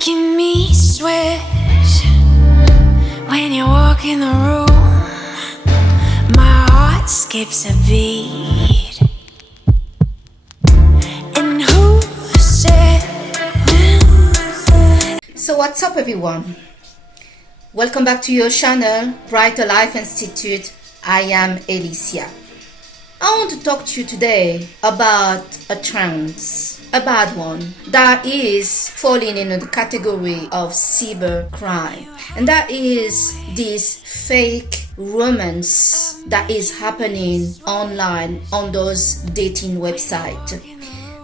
making me sweat when you walk in the room. My heart skips a beat. And who said? So what's up, everyone? Welcome back to your channel, Brighter Life Institute. I am Alicia. I want to talk to you today about a trend, a bad one, that is falling into the category of cybercrime. And that is this fake romance that is happening online on those dating websites.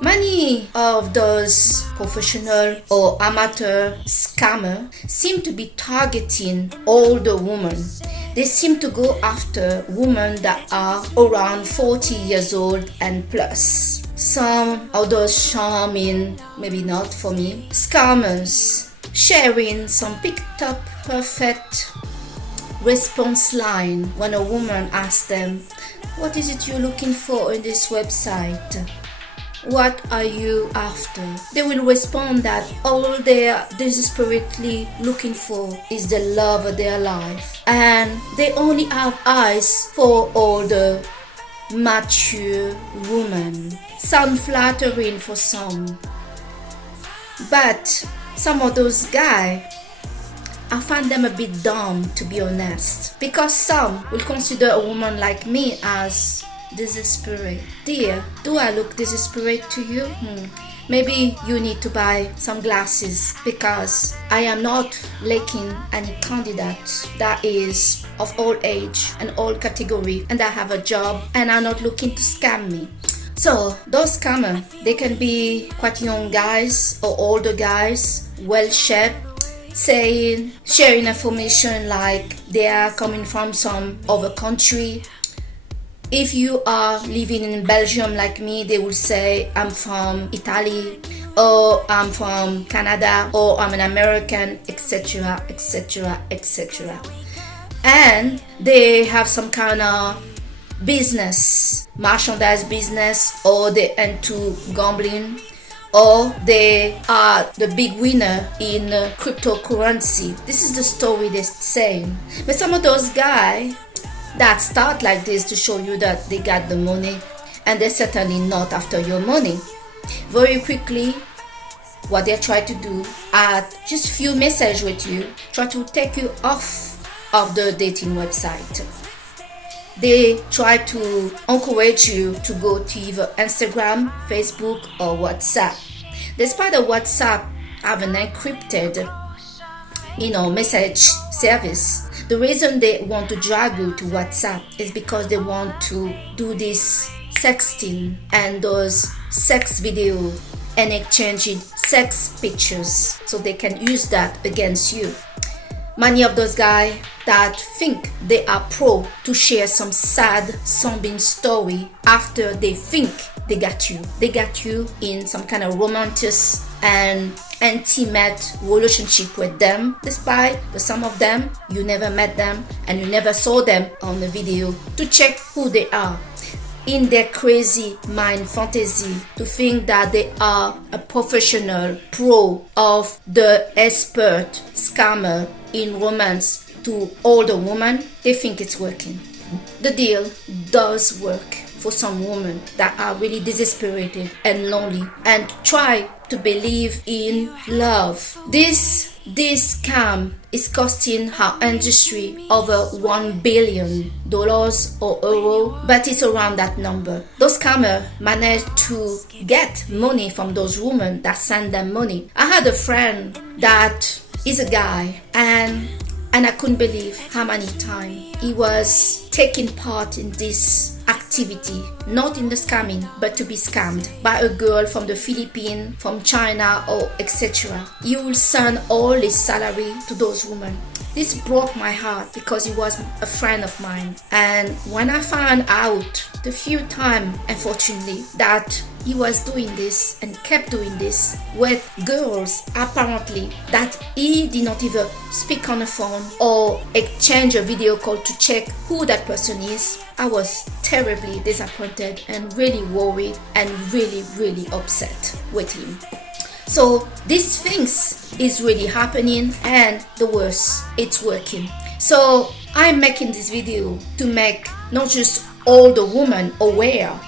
Many of those professional or amateur scammers seem to be targeting older women. They seem to go after women that are around 40 years old and plus. Some of those charming, maybe not for me, scammers sharing some picked up perfect response line when a woman asks them, "What is it you're looking for in this website? What are you after?" They will respond that all they are desperately looking for is the love of their life, and they only have eyes for older, mature women. Sound flattering for some, but some of those guys, I find them a bit dumb, to be honest, because some will consider a woman like me as desperate. Dear, do I look desperate to you? Maybe you need to buy some glasses, because I am not lacking any candidate that is of all age and all category, and I have a job and are not looking to scam me. So those scammers, they can be quite young guys or older guys, well shaped, sharing information like they are coming from some other country. If you are living in Belgium like me, they will say, "I'm from Italy," or "I'm from Canada," or "I'm an American," etc., etc., etc. And they have some kind of business, merchandise business, or they into gambling, or they are the big winner in cryptocurrency. This is the story they're saying. But some of those guys that start like this to show you that they got the money, and they're certainly not after your money. Very quickly, what they try to do at just few messages with you, try to take you off of the dating website. They try to encourage you to go to either Instagram, Facebook, or WhatsApp. Despite the WhatsApp have an encrypted message service, the reason they want to drag you to WhatsApp is because they want to do this sexting and those sex video and exchanging sex pictures, so they can use that against you. Many of those guys that think they are pro to share some sad, somber story after they think they got you. They got you in some kind of romantic and intimate relationship with them, despite some of them you never met them and you never saw them on the video, to check who they are. In their crazy mind fantasy to think that they are a professional pro of the expert scammer in romance to older women, they think it's working. The deal does work for some women that are really desperate and lonely and try to believe in love. This scam is costing our industry over $1 billion or euro, but it's around that number. Those scammers manage to get money from those women that send them money. I had a friend that is a guy, and I couldn't believe how many times he was taking part in this activity, not in the scamming, but to be scammed by a girl from the Philippines, from China, or etc. He will send all his salary to those women. This broke my heart because he was a friend of mine. And when I found out the few times, unfortunately, that he was doing this and kept doing this with girls, apparently, that he did not even speak on the phone or exchange a video call to check who that person is, I was terribly disappointed and really worried and really upset with him. So these things is really happening, and the worst, it's working. So I'm making this video to make not just all the women aware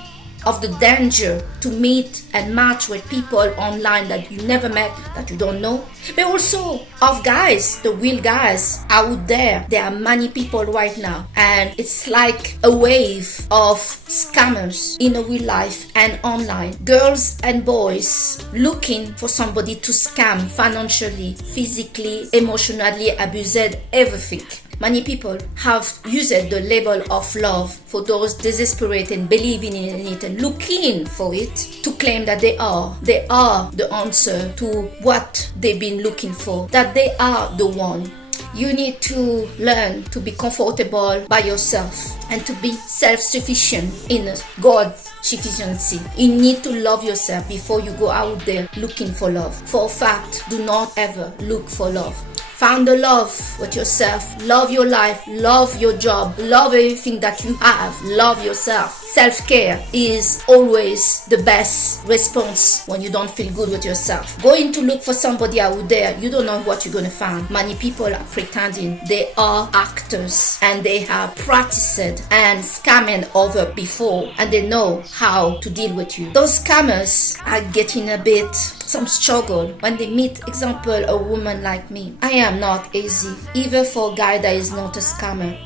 of the danger to meet and match with people online that you never met, that you don't know, but also of guys, the real guys out there. There are many people right now, and it's like a wave of scammers in a real life and online. Girls and boys looking for somebody to scam financially, physically, emotionally, abused, everything. Many people have used the label of love for those desperate and believing in it and looking for it to claim that they are the answer to what they've been looking for, that they are the one. You need to learn to be comfortable by yourself and to be self-sufficient in God's sufficiency. You need to love yourself before you go out there looking for love. For a fact, do not ever look for love. Find the love with yourself. Love your life. Love your job. Love everything that you have. Love yourself. Self-care is always the best response when you don't feel good with yourself. Going to look for somebody out there, you don't know what you're going to find. Many people are pretending they are actors and they have practiced and scamming over before, and they know how to deal with you. Those scammers are getting a bit some struggle when they meet, example, a woman like me. I am not easy, even for a guy that is not a scammer.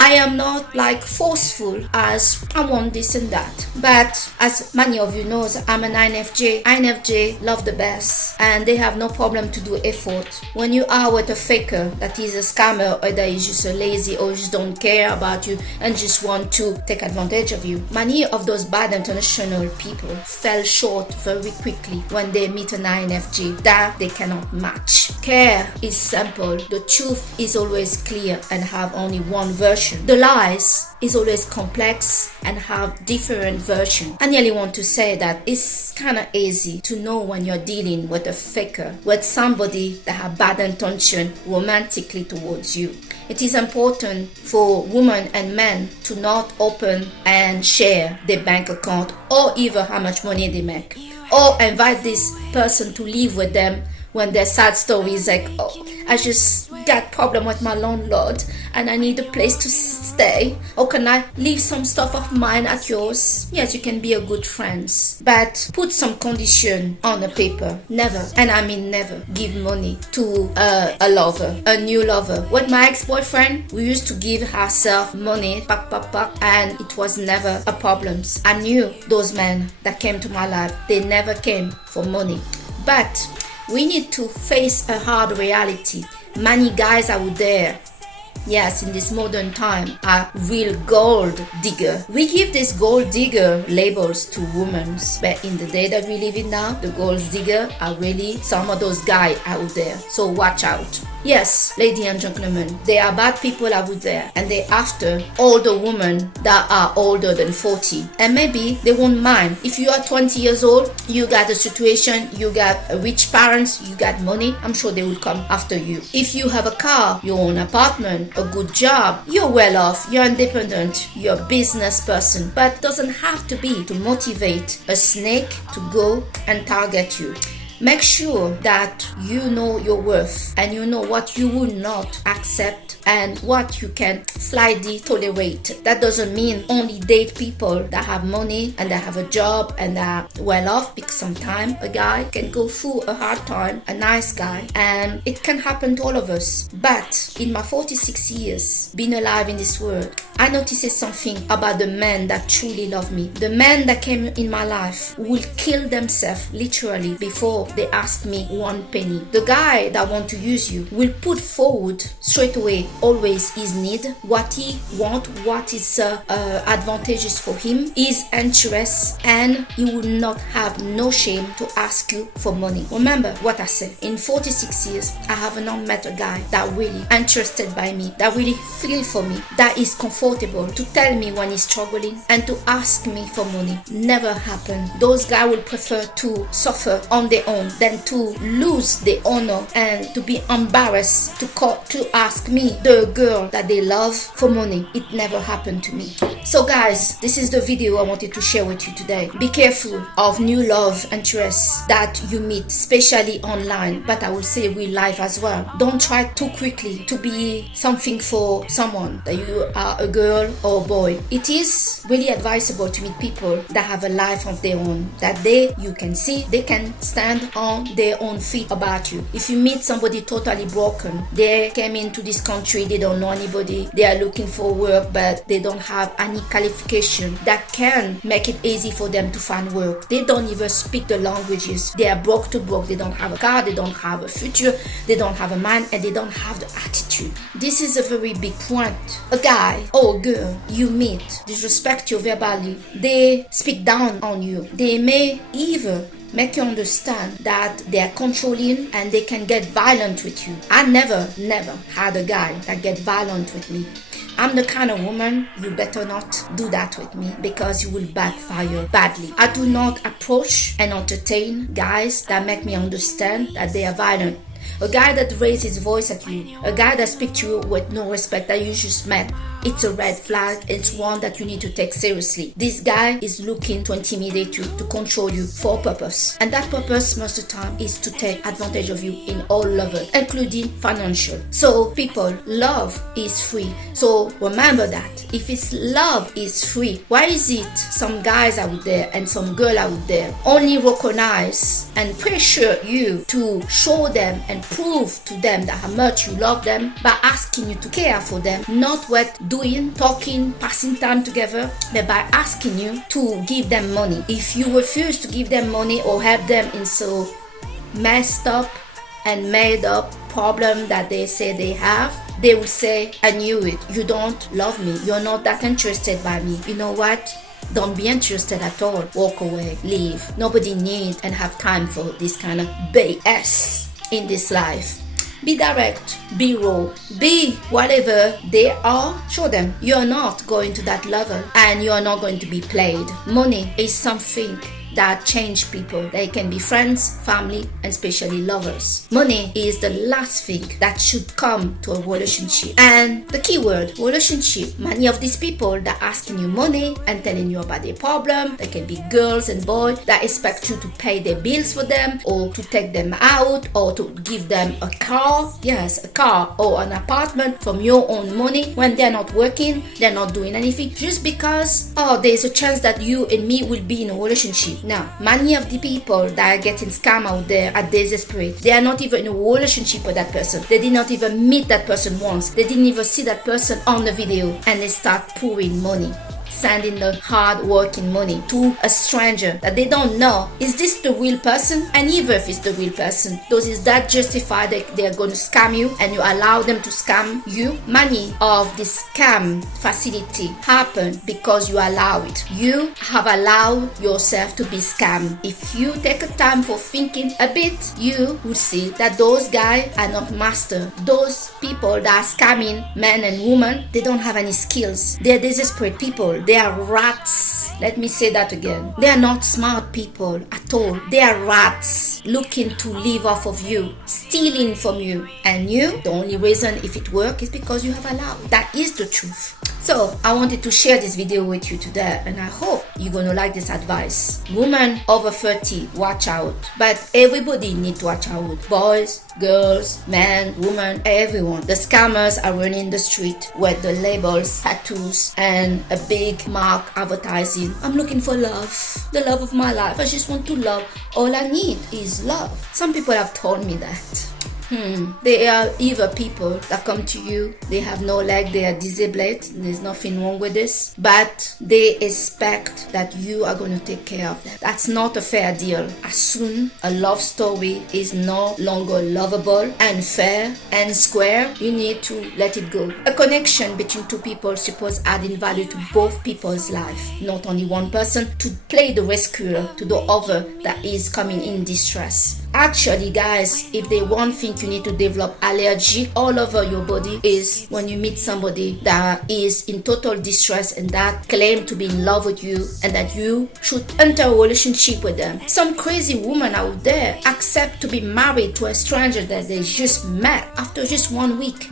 I am not like forceful as I want this and that. But as many of you know, I'm an INFJ. INFJ love the best and they have no problem to do effort. When you are with a faker that is a scammer or that is just a lazy or just don't care about you and just want to take advantage of you, many of those bad international people fell short very quickly when they meet an INFJ that they cannot match. Care is simple. The truth is always clear and have only one version. The lies is always complex and have different versions. I nearly want to say that it's kind of easy to know when you're dealing with a faker, with somebody that have bad intention romantically towards you. It is important for women and men to not open and share their bank account or even how much money they make, or invite this person to live with them when their sad story is like, oh, I just got problem with my landlord and I need a place to stay. Or can I leave some stuff of mine at yours? Yes, you can be a good friends, but put some condition on the paper. Never, and I mean never, give money to a lover, a new lover. With my ex-boyfriend, we used to give ourselves money, and it was never a problem. I knew those men that came to my life, they never came for money. But we need to face a hard reality. Many guys out there, yes, in this modern time, are real gold digger. We give these gold digger labels to women, but in the day that we live in now, the gold digger are really some of those guys out there. So watch out. Yes, ladies and gentlemen, there are bad people out there and they're after older women that are older than 40. And maybe they won't mind. If you are 20 years old, you got a situation, you got rich parents, you got money, I'm sure they will come after you. If you have a car, your own apartment, a good job, you're well off, you're independent, you're a business person, but it doesn't have to be to motivate a snake to go and target you. Make sure that you know your worth and you know what you will not accept and what you can slightly tolerate. That doesn't mean only date people that have money and that have a job and that are well off, because sometimes a guy can go through a hard time, a nice guy, and it can happen to all of us. But in my 46 years being alive in this world, I noticed something about the men that truly love me. The men that came in my life will kill themselves literally before they ask me one penny. The guy that want to use you will put forward straight away always his need, what he want, what is advantageous for him, his interest, and he will not have no shame to ask you for money. Remember what I said, in 46 years I have not met a guy that really interested by me, that really feel for me, that is comfortable to tell me when he's struggling and to ask me for money. Never happen. Those guys will prefer to suffer on their own own than to lose the honor and to be embarrassed to ask me, the girl that they love, for money. It never happened to me. So guys, this is the video I wanted to share with you today. Be careful of new love interests that you meet, especially online, but I will say real life as well. Don't try too quickly to be something for someone that you are a girl or a boy. It is really advisable to meet people that have a life of their own, that you can see they can stand on their own feet about you. If you meet somebody totally broken, they came into this country, they don't know anybody, they are looking for work, but they don't have any qualification that can make it easy for them to find work. They don't even speak the languages. They are broke to broke. They don't have a car, they don't have a future, they don't have a man, and they don't have the attitude. This is a very big point. A guy or a girl you meet disrespect you verbally, they speak down on you, they may even make you understand that they are controlling and they can get violent with you. I never had a guy that get violent with me. I'm the kind of woman, you better not do that with me because you will backfire badly. I do not approach and entertain guys that make me understand that they are violent. A guy that raises his voice at you, a guy that speaks to you with no respect that you just met, it's a red flag. It's one that you need to take seriously. This guy is looking to intimidate you, to control you for a purpose. And that purpose most of the time is to take advantage of you in all levels, including financial. So people, love is free. So remember that. If it's love is free, why is it some guys out there and some girl out there only recognize and pressure you to show them and prove to them that how much you love them by asking you to care for them, not what doing, talking, passing time together, but by asking you to give them money. If you refuse to give them money or help them in so messed up and made up problem that they say they have, they will say, I knew it, you don't love me, you're not that interested by me. You know what? Don't be interested at all. Walk away, leave. Nobody needs and have time for this kind of BS in this life. Be direct, be raw, be whatever they are. Show them you're not going to that level and you're not going to be played. Money is something that change people. They can be friends, family, and especially lovers. Money is the last thing that should come to a relationship. And the key word, relationship. Many of these people that asking you money and telling you about their problem, they can be girls and boys that expect you to pay their bills for them or to take them out or to give them a car. Yes, a car or an apartment from your own money when they're not working, they're not doing anything, just because, there's a chance that you and me will be in a relationship. Now, many of the people that are getting scammed out there are desperate. They are not even in a relationship with that person. They did not even meet that person once. They didn't even see that person on the video, and they start pouring money, sending the hard-working money to a stranger that they don't know. Is this the real person? And even if it's the real person, does that justify that they're going to scam you and you allow them to scam you? Many of the scam facility happen because you allow it. You have allowed yourself to be scammed. If you take a time for thinking a bit, you will see that those guys are not master. Those people that are scamming men and women, they don't have any skills. They're desperate people. They are rats. Let me say that again. They are not smart people at all. They are rats looking to live off of you, stealing from you. And you, the only reason if it works is because you have allowed. That is the truth. So I wanted to share this video with you today, and I hope you're going to like this advice. Women over 30, watch out. But everybody needs to watch out. Boys, girls, men, women, everyone. The scammers are running the street with the labels, tattoos, and a big mark advertising. I'm looking for love, the love of my life. I just want to love. All I need is love. Some people have told me that. They are evil people that come to you. They have no leg, they are disabled. There's nothing wrong with this, but they expect that you are going to take care of them. That's not a fair deal. As soon a love story is no longer lovable and fair and square, you need to let it go. A connection between two people is supposed adding value to both people's life, not only one person to play the rescuer to the other that is coming in distress. Actually, guys, if they one thing you need to develop allergy all over your body is when you meet somebody that is in total distress and that claim to be in love with you and that you should enter a relationship with them. Some crazy woman out there accept to be married to a stranger that they just met after just 1 week.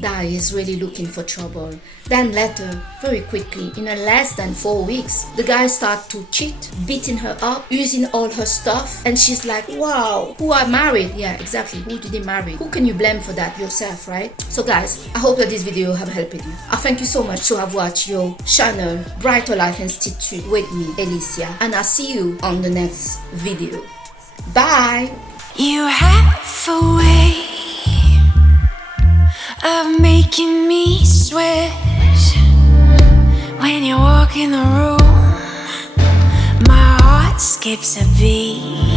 That is really looking for trouble. Then later, very quickly, in less than 4 weeks, the guy start to cheat, beating her up, using all her stuff, and she's like, wow, who I married? Yeah, exactly. Who did he marry? Who can you blame for that? Yourself, right? So guys, I hope that this video have helped you. I thank you so much to have watched your channel, Brighter Life Institute, with me, Alicia, and I'll see you on the next video. Bye! You have a way of making me sweat when you walk in the room. My heart skips a beat.